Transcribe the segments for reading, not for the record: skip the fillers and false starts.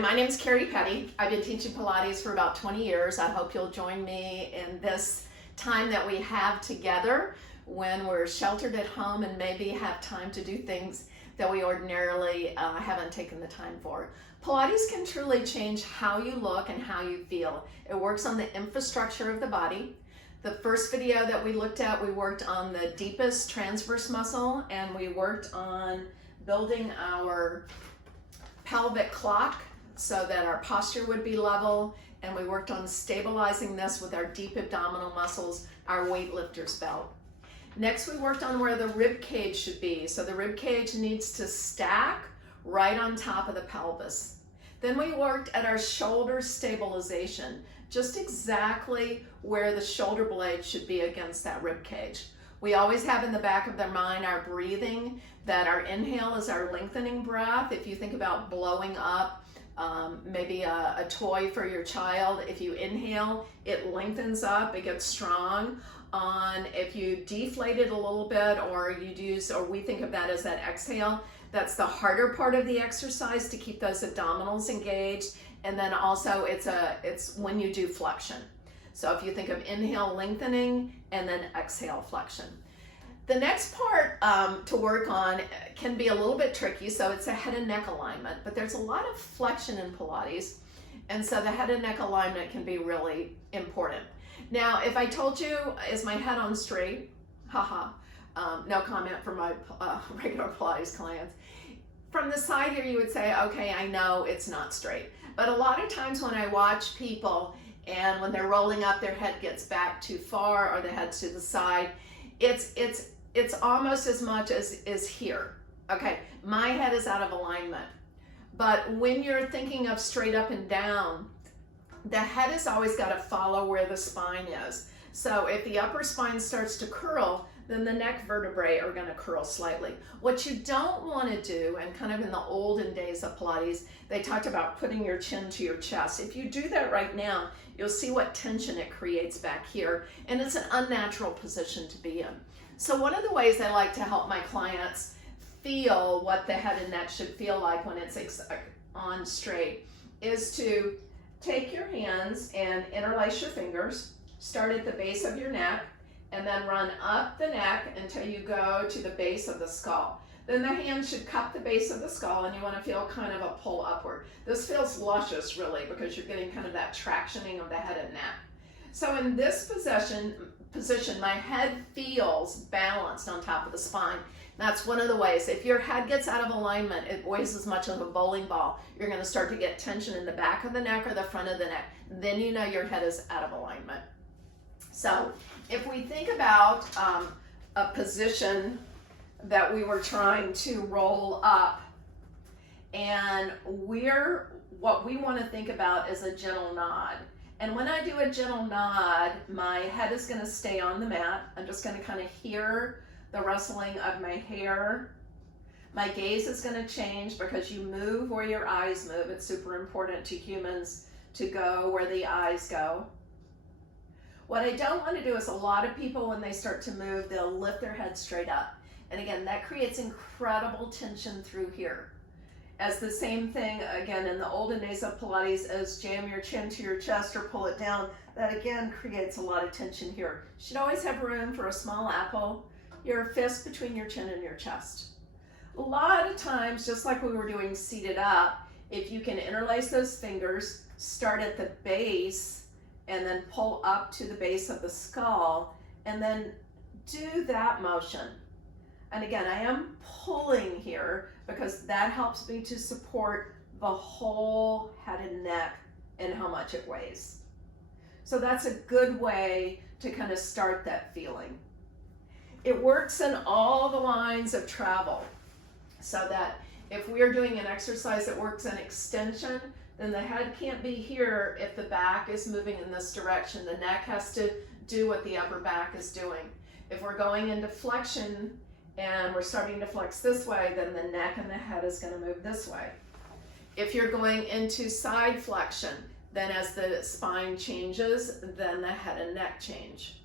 my name is Kerry. I've been teaching Pilates for about 20 years. I hope you'll join me in this time that we have together when we're sheltered at home and maybe have time to do things that we ordinarily haven't taken the time for. Pilates can truly change how you look and how you feel. It works on the infrastructure of the body. The first video that we looked at, we worked on the deepest transverse muscle, and we worked on building our pelvic clock so that our posture would be level, and we worked on stabilizing this with our deep abdominal muscles, our weightlifter's belt. Next, we worked on where the rib cage should be. So the rib cage needs to stack right on top of the pelvis. Then we worked at our shoulder stabilization, just exactly where the shoulder blade should be against that rib cage. We always have in the back of their mind our breathing, that our inhale is our lengthening breath. If you think about blowing up maybe a toy for your child, if you inhale, it lengthens up, it gets strong. If you deflate it a little bit, or we think of that as that exhale, that's the harder part of the exercise to keep those abdominals engaged. And then also it's when you do flexion. So if you think of inhale, lengthening, and then exhale, flexion. The next part to work on can be a little bit tricky, so it's a head and neck alignment, but there's a lot of flexion in Pilates, and so the head and neck alignment can be really important. Now, if I told you, is my head on straight? Haha, no comment from my regular Pilates clients. From the side here, you would say, okay, I know it's not straight. But a lot of times when I watch people and when they're rolling up, their head gets back too far or the head's to the side, it's almost as much as is here. Okay, my head is out of alignment. But when you're thinking of straight up and down, the head has always got to follow where the spine is. So if the upper spine starts to curl, then the neck vertebrae are going to curl slightly. What you don't want to do, and kind of in the olden days of Pilates, they talked about putting your chin to your chest. If you do that right now, you'll see what tension it creates back here, and it's an unnatural position to be in. So one of the ways I like to help my clients feel what the head and neck should feel like when it's on straight is to take your hands and interlace your fingers, start at the base of your neck, and then run up the neck until you go to the base of the skull. Then the hand should cup the base of the skull, and you want to feel kind of a pull upward. This feels luscious, really, because you're getting kind of that tractioning of the head and neck. So in this position, my head feels balanced on top of the spine. That's one of the ways. If your head gets out of alignment, it weighs as much as a bowling ball. You're going to start to get tension in the back of the neck or the front of the neck. Then you know your head is out of alignment. So if we think about a position that we were trying to roll up, and what we want to think about is a gentle nod. And when I do a gentle nod, my head is going to stay on the mat. I'm just going to kind of hear the rustling of my hair. My gaze is going to change because you move where your eyes move. It's super important to humans to go where the eyes go. What I don't want to do is a lot of people, when they start to move, they'll lift their head straight up. And again, that creates incredible tension through here. As the same thing, again, in the olden days of Pilates, as jam your chin to your chest or pull it down, that again creates a lot of tension here. You should always have room for a small apple, your fist between your chin and your chest. A lot of times, just like we were doing seated up, if you can interlace those fingers, start at the base, and then pull up to the base of the skull, and then do that motion. And again, I am pulling here because that helps me to support the whole head and neck and how much it weighs. So that's a good way to kind of start that feeling. It works in all the lines of travel, so that if we're doing an exercise that works in extension, then the head can't be here if the back is moving in this direction. The neck has to do what the upper back is doing. If we're going into flexion and we're starting to flex this way, then the neck and the head is going to move this way. If you're going into side flexion, then as the spine changes, then the head and neck change.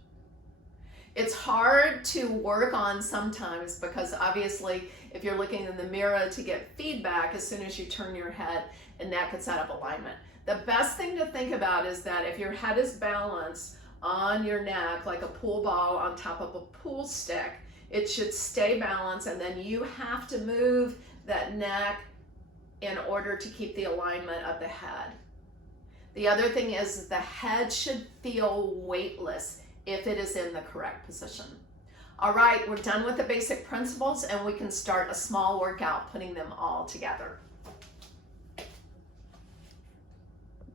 It's hard to work on sometimes because obviously if you're looking in the mirror to get feedback, as soon as you turn your head and neck gets out of alignment. The best thing to think about is that if your head is balanced on your neck like a pool ball on top of a pool stick, it should stay balanced, and then you have to move that neck in order to keep the alignment of the head. The other thing is the head should feel weightless if it is in the correct position. All right, we're done with the basic principles and we can start a small workout putting them all together.